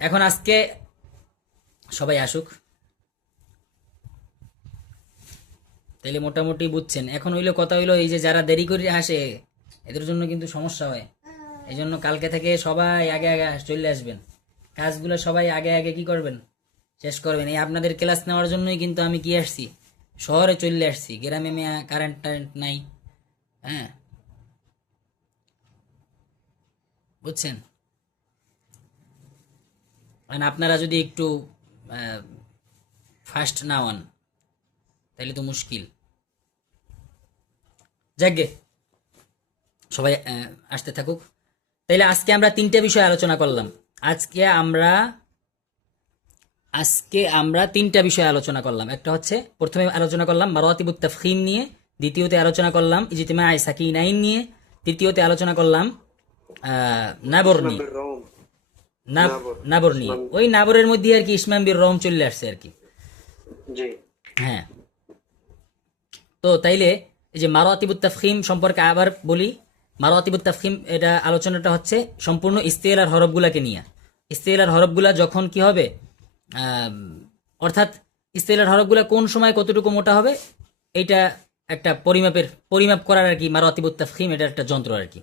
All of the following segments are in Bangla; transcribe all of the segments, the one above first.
এখন আজকে সবাই আসুক, তাইলে মোটামুটি বুঝছেন। এখন হইলো কথা হইলো এই যে যারা দেরি করে আসে এদের জন্য কিন্তু সমস্যা হয়। এই জন্য কালকে থেকে সবাই আগে আগে চলে আসবেন, কাজগুলো সবাই আগে আগে কি করবেন, শেষ করবেন। এই আপনাদের ক্লাস নেওয়ার জন্যই কিন্তু আমি কি আসছি, শহরে চলে আসছি। গ্রামে মেয়া কারেন্ট টারেন্ট নাই, হ্যাঁ বুঝছেন। আর আপনারা যদি একটু ফাস্ট না হন তাহলে তো মুশকিল। যাকগে, সবাই আসতে থাকুক। তাইলে আজকে আমরা তিনটা বিষয় আলোচনা করলাম। আজকে আমরা আজকে আমরা তিনটা বিষয় আলোচনা করলাম। একটা হচ্ছে প্রথমে আলোচনা করলাম মারাতিবুত তাফখিম নিয়ে, দ্বিতীয়তে আলোচনা করলাম ইজতিমায়ে সাকিনাইন নিয়ে, তৃতীয়তে আলোচনা করলাম নাবর নিয়ে। ইসমাম বিন রহম। নাবর। নাবর নিয়ে, ইসমাম। ওই নাবরের মধ্যে আর কি ইসমাম বির রহম চলে আসছে আর কি। জি। হ্যাঁ, তো তাইলে এই যে মারাতিবুত তাফখিম সম্পর্কে আবার বলি। মারাতিবুত তাফখিম এটা আলোচনাটা হচ্ছে সম্পূর্ণ ইস্তেলার হরফগুলাকে নিয়ে। ইস্তেলার হরফগুলা যখন কি হবে, আম, অর্থাৎ ইস্তেলার হরফগুলা কোন সময় কতটুকু মোটা হবে, এইটা একটা পরিমাপ করার আর কি মারাতিবুত তাফখিম, এটা একটা যন্ত্র আর কি।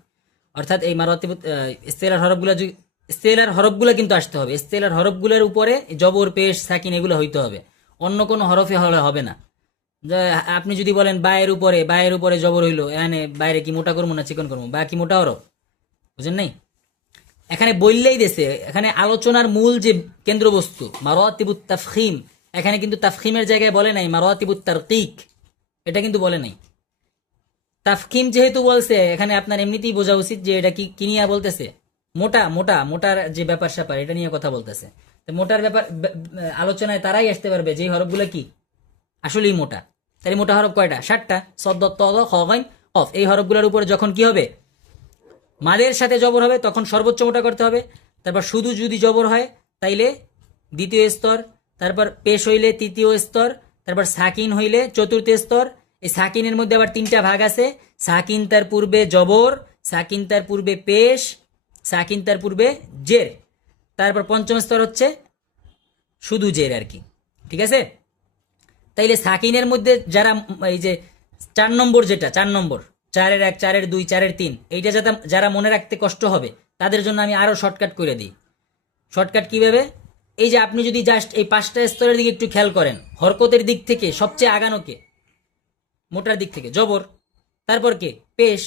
অর্থাৎ এই মারাতিবুত ইস্তেলার হরফগুলা ইস্তেলার হরফগুলা কিন্তু আসতে হবে। ইস্তেলার হরফগুলোর উপরে জবর পেশ সাকিন এগুলো হইতে হবে, অন্য কোনো হরফে হলে হবে না। আপনি যদি বলেন বায়ের উপরে জবর হইলো, এখানে বাইরে কি মোটা করবো না চিকন করবো, বা কি মোটা হরফ, বুঝেন নাই। এখানে বললেই দেশে, এখানে আলোচনার মূল যে কেন্দ্রবস্তু মারাতিবুত তাফখিম, এখানে কিন্তু তাফখিমের জায়গায় বলে নাই মারাতিবুত তারকিক, এটা কিন্তু বলে নাই। তাফখিম যেহেতু বলছে, এখানে আপনার এমনিতেই বোঝা উচিত যে এটা কি কি নিয়ে বলতেছে, মোটার যে ব্যাপার স্যাপার এটা নিয়ে কথা বলতেছে। তো মোটার ব্যাপার আলোচনায় তারাই আসতে পারবে যে হরফগুলো কি আসলেই মোটা। তাহলে মোটা হরফ কয়টা? 7টা। সদ ত দ খ গাইন কফ, এই হরফগুলোর উপরে যখন কি হবে, মাদের সাথে জবর হবে তখন সর্বোচ্চ মোটা করতে হবে। তারপর শুধু যদি জবর হয় তাইলে দ্বিতীয় স্তর, তারপর পেশ হইলে তৃতীয় স্তর, তারপর সাকিন হইলে চতুর্থ স্তর। এই সাকিনের মধ্যে আবার তিনটা ভাগ আছে, সাকিন তার পূর্বে জবর, সাকিন তার পূর্বে পেশ, সাকিন তার পূর্বে জের। তারপর পঞ্চম স্তর হচ্ছে শুধু জের আর কি, ঠিক আছে। তাইলে সাকিনের মধ্যে যারা এই যে 4 নম্বর, যেটা 4 নম্বর, 4-এর 1, 4-এর 2, 4-এর 3, এইটা যারা মনে রাখতে কষ্ট হবে তাদের জন্য আমি আরো শর্টকাট করে দিই। শর্টকাট কিভাবে? এই যে আপনি যদি জাস্ট এই 5টা স্তরের দিকে একটু খেয়াল করেন, হরকতের দিক থেকে সবচেয়ে আগানো কে? মোটার দিক থেকে জবর, তারপর কে? পেশ,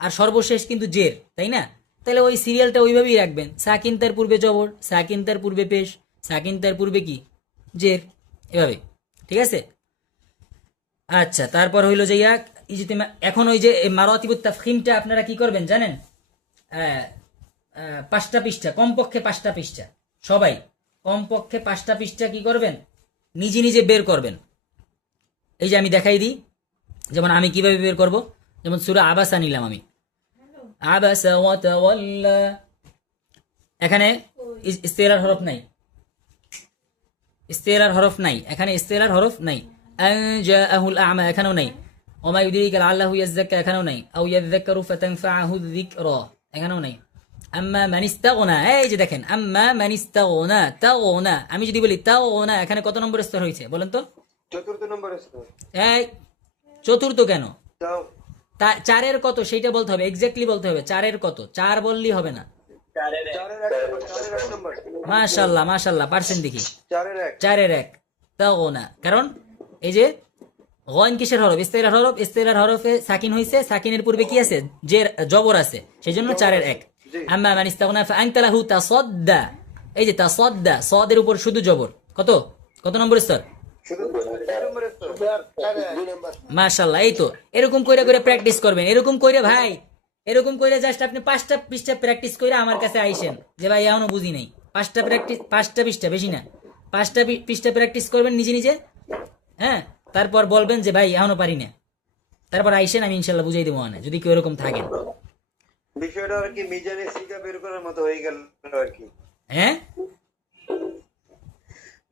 আর সর্বশেষ কিন্তু জের, তাই না? তাহলে ওই সিরিয়ালটা ওইভাবেই রাখবেন, সাকিন তার পূর্বে জবর, সাকিন তার পূর্বে পেশ, সাকিন তার পূর্বে কি? জের, এভাবে, ঠিক আছে। আচ্ছা, তারপর হইলো যে ইজতিমা। এখন ওই যে মারাতিবুত তাফখিমটা আপনারা কি করবেন জানেন? 5টা পৃষ্ঠা, কমপক্ষে 5টা পৃষ্ঠা, সবাই কমপক্ষে 5টা পৃষ্ঠা কি করবেন, নিজে নিজে বের করবেন। এই যে আমি দেখাই দিই, যেমন আমি কিভাবে বের করব। যেমন সূরা আবাসা নিলাম আমি, আবাসা ওয়া তাওয়াল্লা, এখানে ইস্তেলার হরফ নাই, ইস্তেলার হরফ নাই, এখানে ইস্তেলার হরফ নাই। আন জাআহুল আ'মা, এখানেও নাই। ওমা ইউদরিকা লাআল্লাহু ইয়াযাক্কা, এখানেও নাই। আও ইয়াযাক্কারু ফাতানফাআহু যিকরা, এখানেও নাই। আম্মা মান ইস্তাগনা, এই যে দেখেন আম্মা মান ইস্তাগনা, তাগনা, আমি যদি বলি তাগনা, এখানে কত নম্বর স্তর হয়েছে বলেন তো? চতুর্থ নম্বর স্তর। এই চতুর্থ কেন? তাও 4-এর কত সেইটা বলতে হবে, এক্স্যাক্টলি বলতে হবে। 4-এর কত? 4 বললেই হবে না। 4-এর 1 নম্বর। মাশাআল্লাহ মাশাআল্লাহ, পারছেন দেখি। 4-এর 1। 4-এর 1, তাগনা। কারণ এই যে গন কিসের হরফ? ইস্তেলার হরফ, ইস্তেলার হরফে সাকিন হইছে, সাকিনের পূর্বে কি আছে? জবর আছে, সেই জন্য 4-এর 1। জি। আম্মা মান ইস্তাগনা ফাআনতা লাহু তাসাদ্দা, এই যে তাসাদ্দা, সদের উপর শুধু জবর, কত কত নম্বর স্তর? শুধু 2 নম্বর স্তর। 2 নম্বর। মাশাআল্লাহ, এই তো এরকম কইরা কইরা প্র্যাকটিস করবেন, এরকম কইরা ভাই, এরকম কইরা জাস্ট আপনি 5টা পৃষ্ঠা প্র্যাকটিস কইরা আমার কাছে আইসেন যে ভাই এখনো বুঝি নাই। 5টা পৃষ্ঠা, বেশি না, 5টা পৃষ্ঠা প্র্যাকটিস করবেন নিজে নিজে, হ্যাঁ। তারপর বলবেন যে ভাই এখনো পারি না, তারপর আইসেন, আমি ইনশাল্লাহ বুঝাই দেবো না, যদি কেউ এরকম থাকেন। বিষয়টা আর কি মিজানের সিগা বের করার মতো হয়ে গেল আর কি। হ্যাঁ,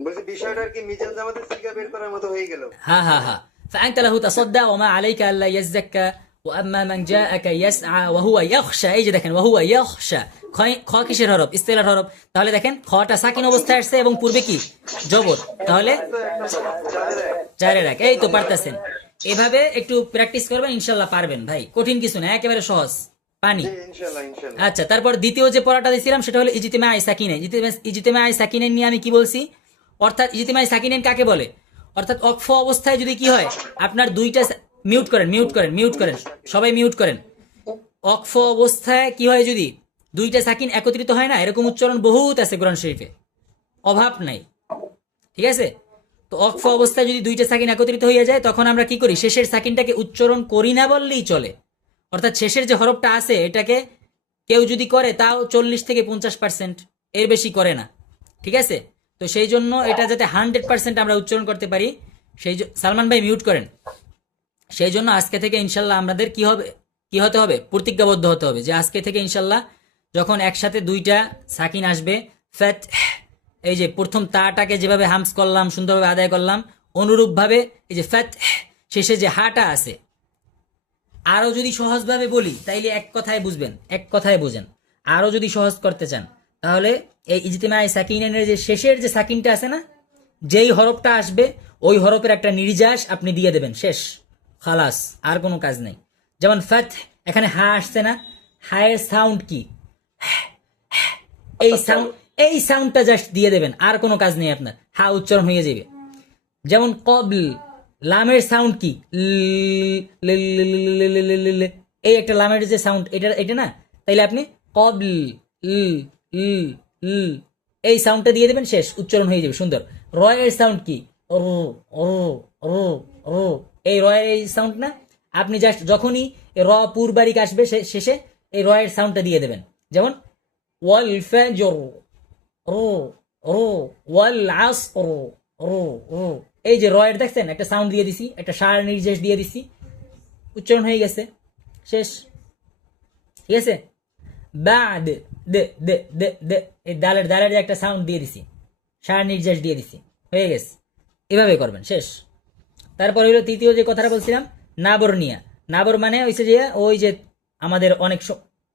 বলছি বিষয়টা আর কি মিজান জামাতের সিগা বের করার মতো হয়ে গেল। হ্যাঁ হ্যাঁ হ্যাঁ। فأنت له تصدى وما عليك ألا يزكى وأما من جاءك يسعى وهو يخشى، এই যে দেখেন وهو يخشى, খ কিসের হরফ? ইস্তেলার হরফ। তাহলে দেখেন খটা সাকিন অবস্থায় আসছে এবং পূর্বে কি জবর, তাহলে তো এক নম্বর চারের এক। চারের এক। এই তো পারতেছেন। এভাবে একটু প্র্যাকটিস করবেন, ইনশাল্লাহ পারবেন ভাই, কঠিন কিছু না, একেবারে সহজ পানি। জি ইনশাল্লাহ ইনশাল্লাহ। আচ্ছা, তারপর দ্বিতীয় যে পড়াটা দিয়েছিলাম সেটা হলো ইজতিমা আই সাকিনে। ইজতিমা আই সাকিনের নিয়ে আমি কি বলছি? অর্থাৎ ইজতিমা আই সাকিনের কাকে বলে? অর্থাৎ অক্ফ অবস্থায় যদি কি হয়, আপনার দুইটা মিউট করেন, মিউট করেন, সবাই মিউট করেন। অক্ফ অবস্থায় কি হয় যদি দুইটা সাকিন একত্রিত হয় না, এরকম উচ্চারণ বহুত আছে কোরআন শরীফে, অভাব নাই, ঠিক আছে? তো অক্ফ অবস্থায় যদি দুইটা সাকিন একত্রিত হয়ে যায়, তখন আমরা কি করি? শেষের সাকিনটাকে উচ্চারণ করি না বললেই চলে। অর্থাৎ শেষের যে হরফটা আছে এটাকে কেউ যদি করে তাও 40 থেকে 50%, এর বেশি করে না, ঠিক আছে? তো সেই জন্য এটা যাতে 100% আমরা উচ্চারণ করতে পারি, সালমান ভাই মিউট করেন। সেই জন্য আজকে থেকে ইনশাল্লাহ আমাদের কি হতে হবে? প্রতিজ্ঞাবদ্ধ হতে হবে যে আজকে থেকে ইনশাল্লাহ যখন একসাথে দুইটা সাকিন আসবে, ফ্যাত, এই যে প্রথম তাটাকে যেভাবে হামস করলাম, সুন্দরভাবে আদায় করলাম, অনুরূপভাবে এই যে ফ্যাত শেষে যে হাটা আছে, আরো যদি সহজভাবে বলি তাইলে এক কথায় বুঝবেন, এক কথায় বুঝেন। আরো যদি সহজ করতে চান তাহলে এই ইজতিমাই সাকিনের যে শেষের যে সাকিনটা আছে না, যেই হরফটা আসবে ওই হরফের একটা নির্যাস আপনি দিয়ে দেবেন, শেষ, খালাস, আর কোনো কাজ নেই। যেমন ফাত, এখানে হা আসছে না, হায়ের সাউন্ড কি? এই সাউন্ডটা জাস্ট দিয়ে দেবেন, আর কোনো কাজ নেই আপনার, হা উচ্চারণ হয়ে যাবে। যেমন কবল, লামের সাউন্ড কি? এই একটা লামের যে সাউন্ড, এটা না, তাইলে আপনি কবল এই সাউন্ডটা দিয়ে দেবেন, শেষ, উচ্চারণ হয়ে যাবে সুন্দর। রয়ের সাউন্ড কি? এই রয়ের এই সাউন্ড না, আপনি জাস্ট যখনই র পূর্বারিক আসবে শেষে এই রয়ের সাউন্ডটা দিয়ে দেবেন। যেমন ওয়াল ফাজর, ওয়াল আসর, এই যে রয়ের দেখছেন একটা সাউন্ড দিয়ে দিছি, একটা সার নির্দেশ দিয়ে দিছি, উচ্চারণ হয়ে গেছে, শেষ, ঠিক আছে? বাদ দে দে দে দে, এই দালের একটা সাউন্ড দিয়ে দিছি, সার নির্দেশ দিয়ে দিছি, হয়ে গেছে। এভাবে করবেন, শেষ। তারপর হইলো তৃতীয় যে কথাটা বলছিলাম, নাবর নিয়া। নাবর মানে হইছে যে ওই যে আমাদের অনেক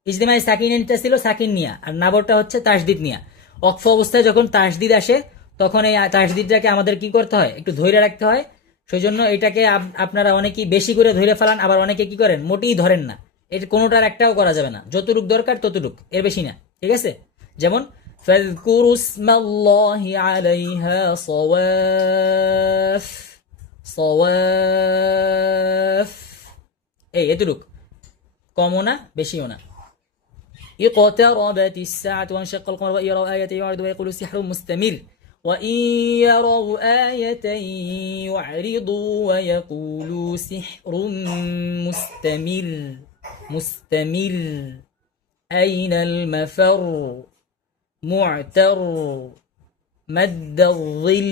ইজতিমাই সাকিনটা ছিল সাকিন নিয়া, আর নাবরটা হচ্ছে তাসদিদ নিয়া। অক্ফ অবস্থায় যখন তাসদিদ আসে তখন এই তাসদিদটাকে আমাদের কি করতে হয়? একটু ধৈর্য রাখতে হয়। সেই জন্য এটাকে আপনারা অনেকেই বেশি করে ধরে ফেলান, আবার অনেকে কি করেন মোটেই ধরেন না। এটা কোনোটার একটাও করা যাবে না, যতটুক দরকার ততটুক, এর বেশি না, ঠিক আছে? যেমন ফাযকুরু ইসমাল্লাহি আলাইহা সওয়াফ, সওয়াফ, এই এতটুক, কমও না বেশিও না। اقتربت الساعة وانشق القمر وإن يروا آية يعرض ويقول سحر مستمر وإن يروا آية يعرضوا ويقولوا سحر مستمر مستمر أين المفر معتر مد الظل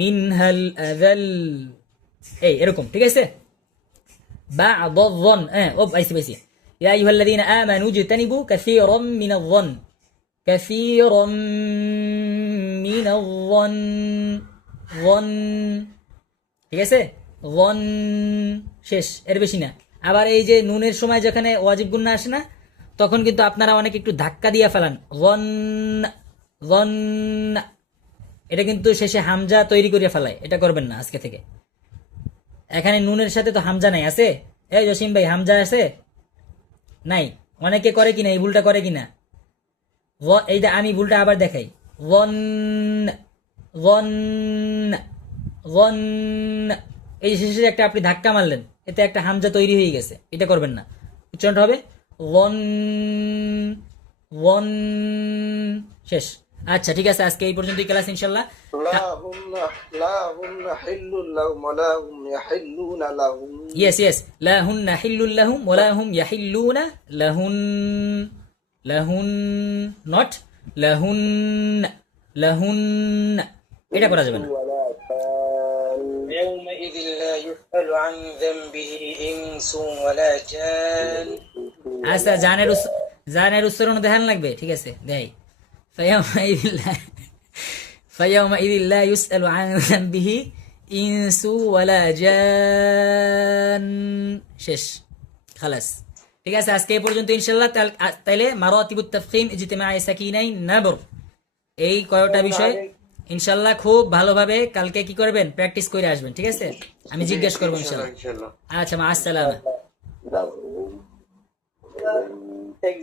منها الأذل, এই এরকম, ঠিক আছে? بعض الظن পাইছি। يا أيها الذين آمنوا اجتنبوا كثيرا من الظن, كثيرا من الظن, ظن, ঠিক আছে? ظن, শেষ, এর বেশি না। আবার এই যে নুনের সময় যেখানে ওয়াজিব গুন্না আসে না, তখন কিন্তু আপনারা অনেক একটু ধাক্কা দিয়ে ফেলান, ظن ظن, এটা কিন্তু শেষে হামজা তৈরি করে ফেলায়, এটা করবেন না আজকে থেকে। এখানে নুনের সাথে তো হামজা নাই, আছে? এই জসিম ভাই, হামজা আছে? নাই। অনেকে করে কিনা, এই ভুলটা করে কিনা? এইটা আমি ভুলটা আবার দেখাই, ওয়ান ওয়ান ওয়ান, এই শেষে একটা আপনি ধাক্কা মারলেন, এতে একটা হামজা তৈরি হয়ে গেছে, এটা করবেন না। উচ্চারণটা হবে ওয়ান ওয়ান, শেষ। আচ্ছা ঠিক আছে, আজকে এই পর্যন্তই ক্লাস ইনশাল্লাহ। ইয়েস ইয়েস, লা হুন্না হিল্লুল লাহুম ওয়া লা হুম ইয়াহিল্লুনা লাহুন, লাহুন, নট লাহুন, লাহুন, এটা করা যাবে না। يومئذ لا يسأل عن ذنبه إنس ولا جان. আচ্ছা, জানের উচ্চারণ দেখান লাগবে, ঠিক আছে দেই। فيومئذ لا يسأل عن ذنبه إنس ولا جان, শেষ, খালাস। ঠিক আছে, আজকে এই পর্যন্ত ইনশাল্লাহ। তাইলে মারাতিবুত তাফখিম ইজতিমাই সাকিনাইন নাবর, এই কয়টা বিষয় ইনশাল্লাহ খুব ভালোভাবে কালকে কি করবেন, প্র্যাকটিস করে আসবেন। ঠিক আছে, আমি জিজ্ঞেস করবো ইনশাল্লাহ। ইনশাল্লাহ। আচ্ছা, মা আসসালামা। Take